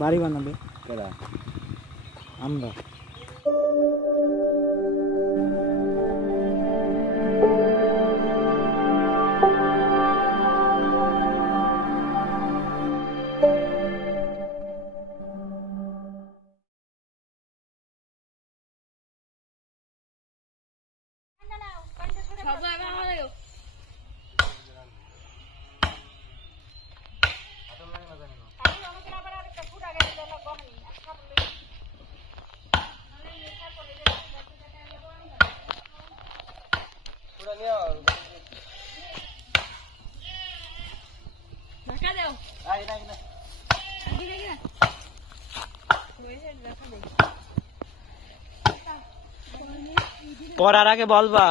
বাড়ি বানাবে কেডা আমরা পড়ার আগে বলবা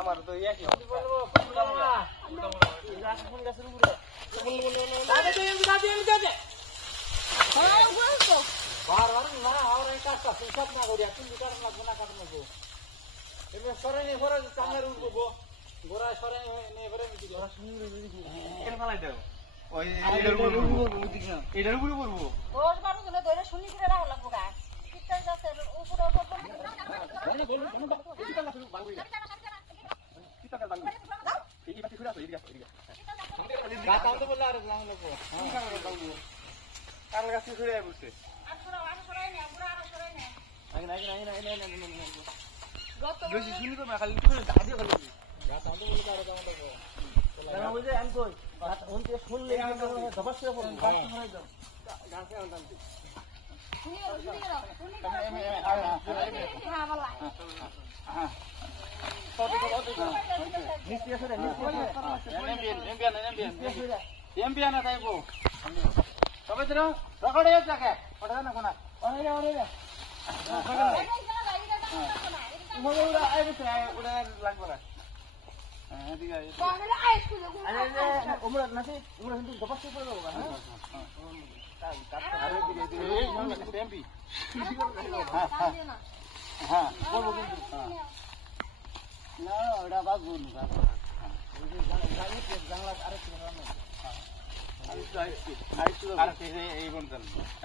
আমার তো একই এটার উপরে পড়বো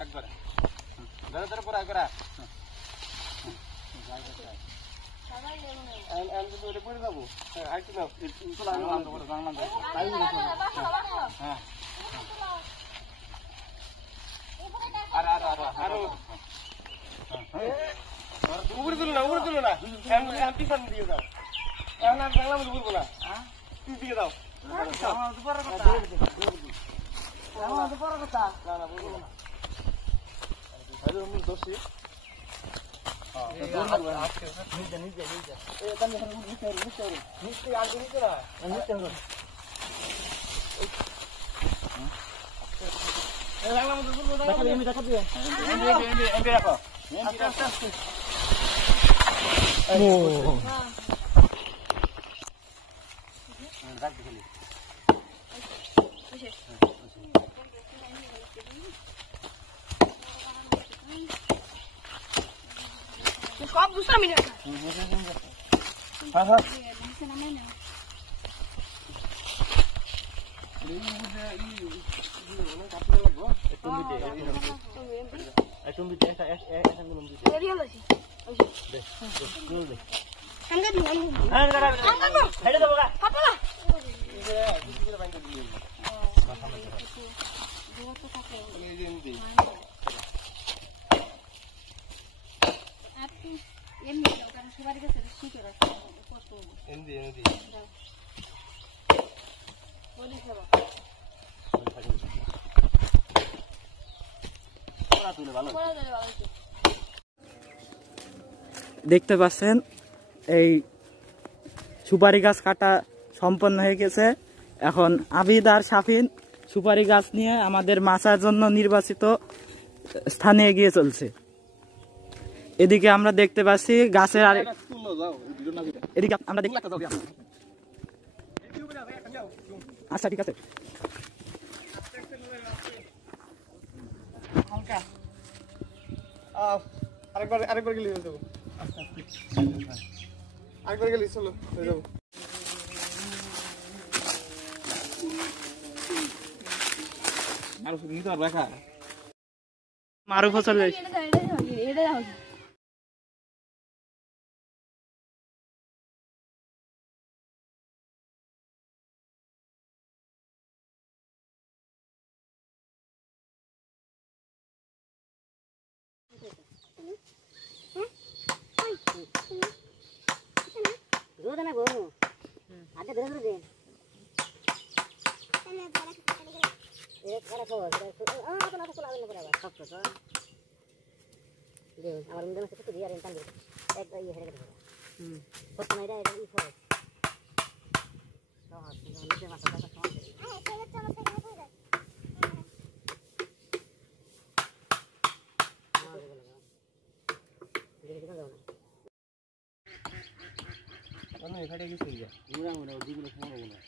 একবার উপরে তুলো না পিছন দিয়ে দাও বাংলা মধ্যে বলবো না দিকে দাও দোষী সব দুসরা মিনিট হ্যাঁ হ্যাঁ দেখতে পাচ্ছেন এই সুপারি গাছ কাটা সম্পন্ন হয়ে গেছে। এখন আবিদ আর শাফিন সুপারি গাছ নিয়ে আমাদের মাচার জন্য নির্বাচিত স্থানে এগিয়ে চলছে। এদিকে আমরা দেখতে পাচ্ছি গাছের আর এদিকে আমরা দেখি আচ্ছা ঠিক আছে আরেকবার গেলে যাবো আরেকবার গেলে চলো হয়ে যাবো মারু ফসল আমার মধ্যে আছে তো দিয়ে আর ইনকাম দিই এক ইয়ে হেরে গেছে প্রথম এটা এটা ই ফরজ সহজ নিচে মাথা দাও সহজ হ্যাঁ সেই হচ্ছে আমার থেকে হয়ে যায় আমি এখানে গেছি যা মুরা মুরা দিগুলো খাওয়াবো না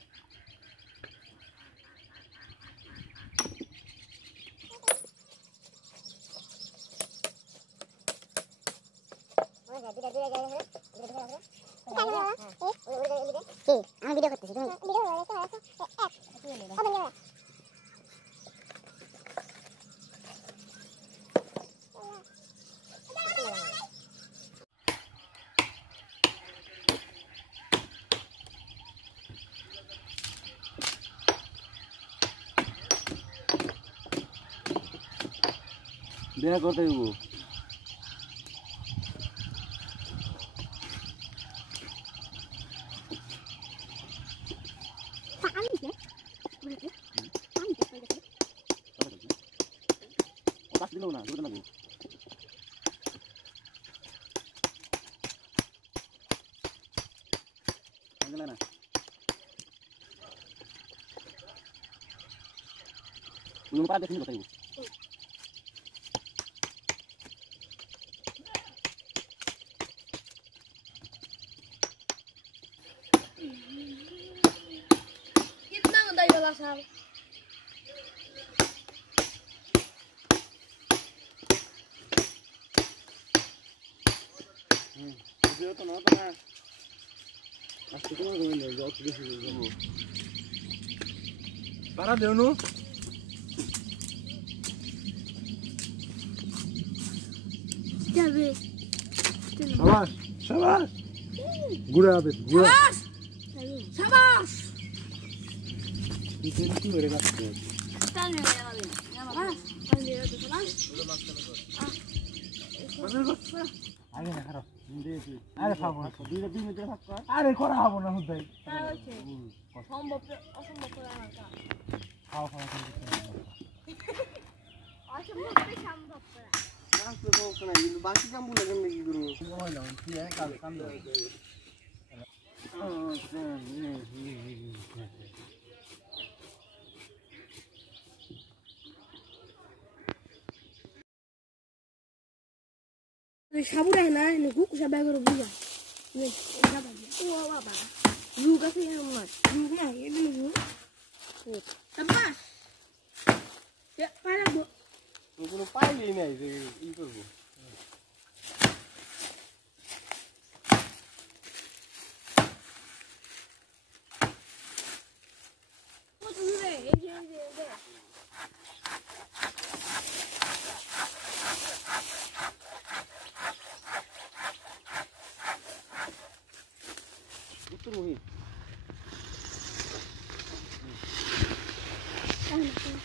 আমি ভিডিও করতেছি তুমি ভিডিও বিয়া করতে হইব না দুটো না না তুমি পার দেখি কোথায় कितना उदाई वाला साहब ভিডিও তো না না আজকে তো না গো যত বেশি যাব পারা দেও নো যাবে শাবাশ শাবাশ গুড়া হবে গুড়া শাবাশ শাবাশ কি করে কাটতে টানে যাবে শাবাশ টানে যাবে শাবাশ আগে না খারাপ আরে খাবো না দুই মিনিট থাকতো আরে করা হবো না হুদাই সম্ভব অসম্ভব করা না খাওয়া খাওয়া করে অসম্ভব সম্ভব করা কাজ তো হোক না কিন্তু বাকি কামগুলো কেমনে কি করব হইলাম কি কাজ কাম দাও সাবুরা না গুক সাবা করে বুঝা নে সাবা ও বাবা রুক আছে আমার রুক না এটা রুক সাবাস এ পারা গো কোনো পাইলেই নাই যে কি করব ও তুমি রে এই যে উত্তর মুহি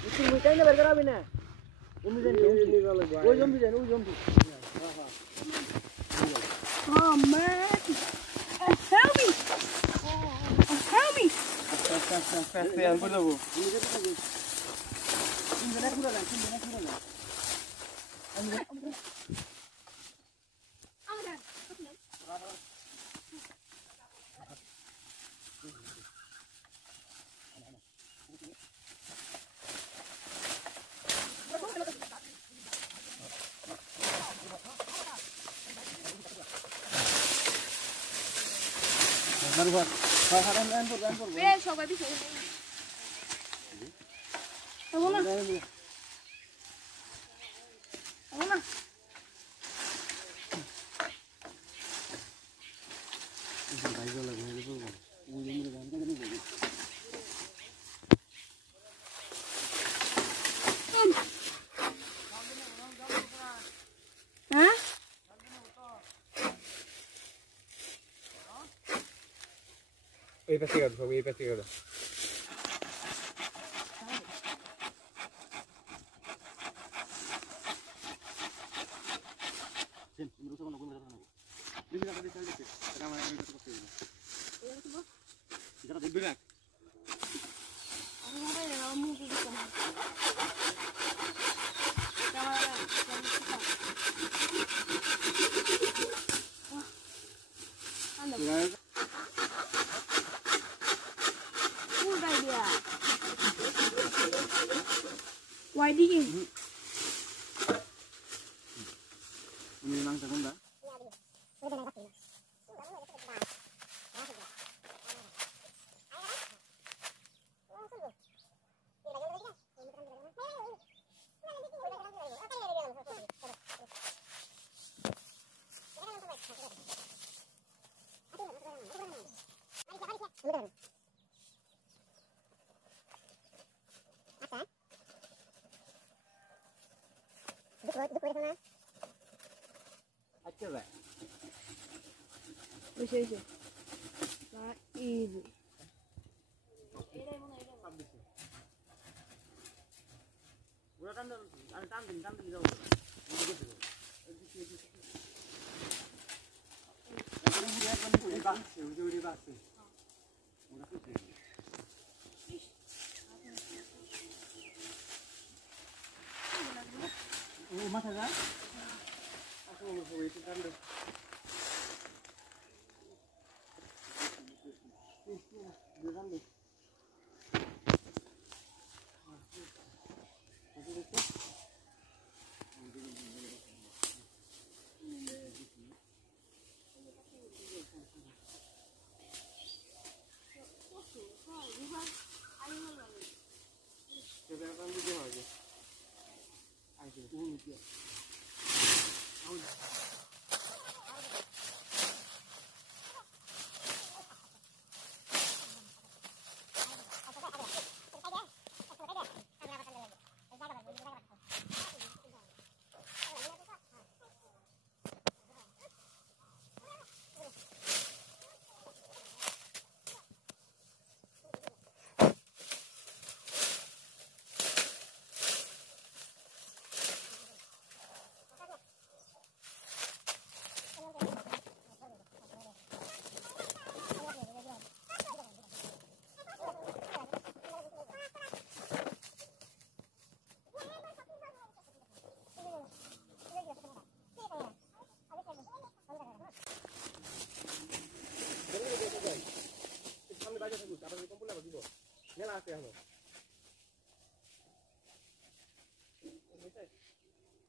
উত্তর মুহি কাইনা বের করাবি না ওই জম্বি দেন ওই zombie oh man help me help me আস্তে আমি করে দেবো সবাই পিছিয়ে না হ্যাঁ এই পাশে গেল সব এই পাশে গেল দেখবি না Why did you? ini nang segunda अच्छा है Bisa. Nah, easy. udah kan tampil jauh masa kan? Aku mau itu kan deh.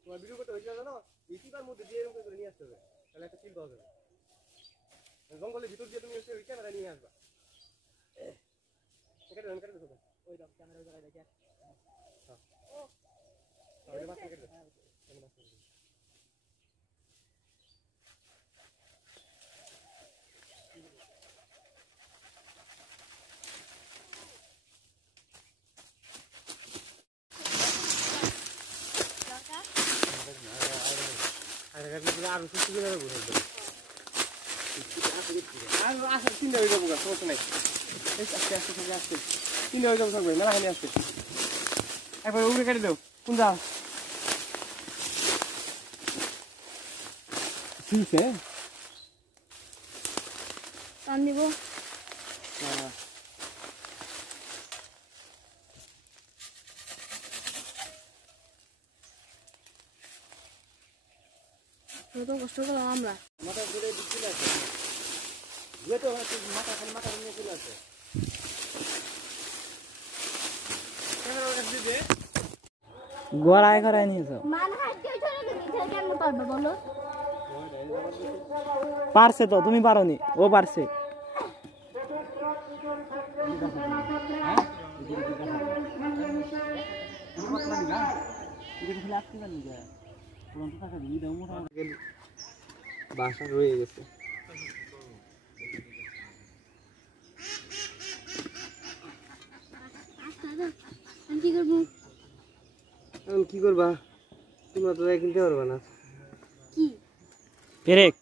তোমার ভিডিও করতে হয়েছিল জানো ইউটিউবের মধ্যে দিয়ে এরকম করে নিয়ে আসতে হবে তাহলে একটা ফিল পাওয়া যাবে জঙ্গলের ভিতর দিয়ে তুমি এসে ওই ক্যামেরা নিয়ে আসবা কেটে দেন ওই দাও ক্যামেরা জায়গায় দেখে হ্যাঁ বাস কেটে দেন আর সুস্থ করে বসে আর আসলে তিনটা হয়ে যাবো সমস্যা নাই আস্তে আস্তে থাকবে আসতে তিনটা হয়ে যাবো থাকবে মেলা খালি আসতে একবার উড়ে কেটে দেও কোন যা ঠিক আছে টান দিব তো কষ্ট করলাম আমরা মাথা ঘুরে দিচ্ছিল আছে ঘুরে তো মাথা খালি মাথা নিয়ে চলে আসে গড়ায় গড়ায় নিয়েছো পারছে তো তুমি পারোনি ও পারছে বাসা রয়ে গেছে। এখন কি করবা? তোমরা তো কিনতে পারবা না। পেরেক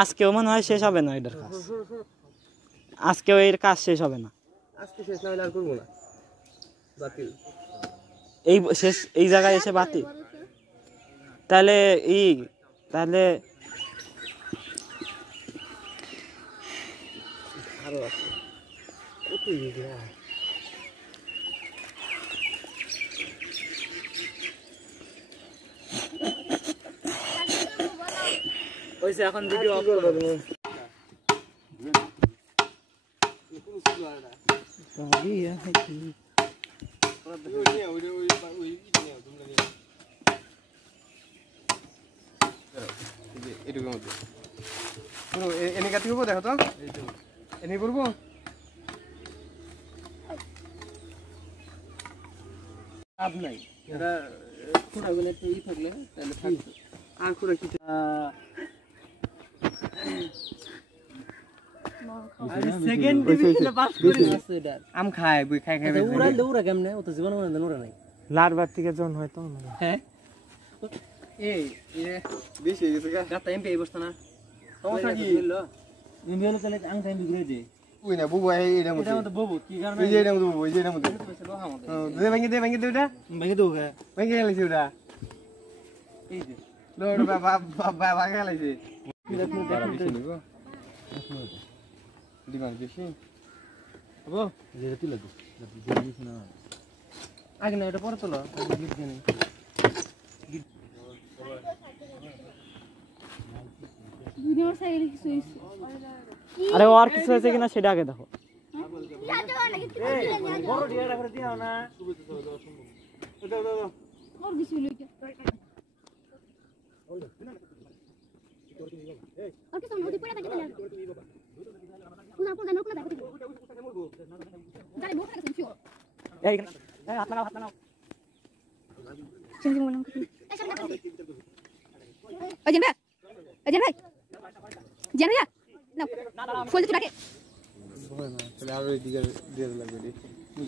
আজকেও মনে হয় শেষ হবে না এটার কাজ, আজকেও এর কাজ শেষ হবে না। আজকে শেষ না হলে আর করবো না, বাতিল। এই শেষ এই জায়গায় এসে বাতি, তাহলে তাহলে আরো আছে। এখন ভিডিও অফ করো তুমি। এনে কাটি হবো, দেখো তো এনে করবো। লাভ নাই, এটা খোঁড়া গুলো একটু থাকলে তাহলে থাকবে। আর খোঁড়া কি আম খায় বই খাই খাই ওরা কেমনে ও তো জীবন ওরা নাই লারবার থেকে জন হয়তো। হ্যাঁ এই বেশি হয়ে গেছে গাতা এমপি এই বসতা না সমস্যা কি? এমপি হলো তাহলে আং টাইম বিগড়ে দে ওই না বুবু এইটা মতো এটা তো ববু কি কারণে এই যে এটা মতো বুবু এই যে এটা মতো দে ভাঙি দে ওটা ভাঙে দাও গে ভাঙি গেছে ওটা এই যে লোড বাবা বাবা ভাঙি গেছে ডিমান্ড বেশি হবো যেটা তুই লাগো দিস না আগে না এটা পরে তোলো লিখে নি ভিডিওর সাইডে কিছু আরে আর কিছু আছে কিনা সেটা আগে দেখো। বড় ডিয়াটা করে দিও না আর কিছু লইকে আর কিছু নদী পড়ে থাকে না কোনা কোনা নরকনা দেখো জানি বহুত থাকে সেন্সিও এই হাত লাগাও সেন্সিও বললাম অজেন ভাই জানো না না ফুল তো রাখে তাহলে আর এই দিকে দিয়ে লাগবে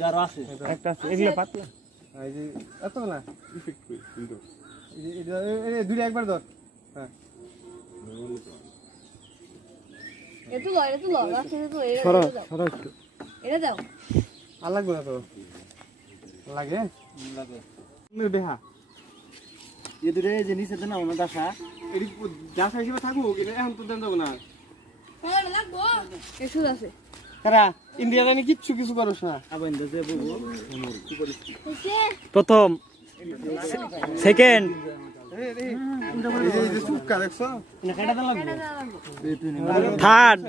যার আছে একটা আছে এগুলো পাতলা এই যে এত না ইফেক্ট কই কিন্তু এই দুইটা একবার ধর হ্যাঁ এত লো রাখতে তো সরো এটা দাও আর লাগবে না তো লাগে লাগে বেহা এই দুরে যে নিচে দেনা ওনা দাসা এডি দাসা হিসেবে থাকবো কিন্তু এখন তো দেন যাব না হ্যাঁ লাগবো এসুদ আছে কারা ইন্ডিয়া জানি কিছু করছ না আবেন দে ববু কি করিস প্রথম সেকেন্ড এই যে সুক্কা দেখছো না কেডা লাগবে থার্ড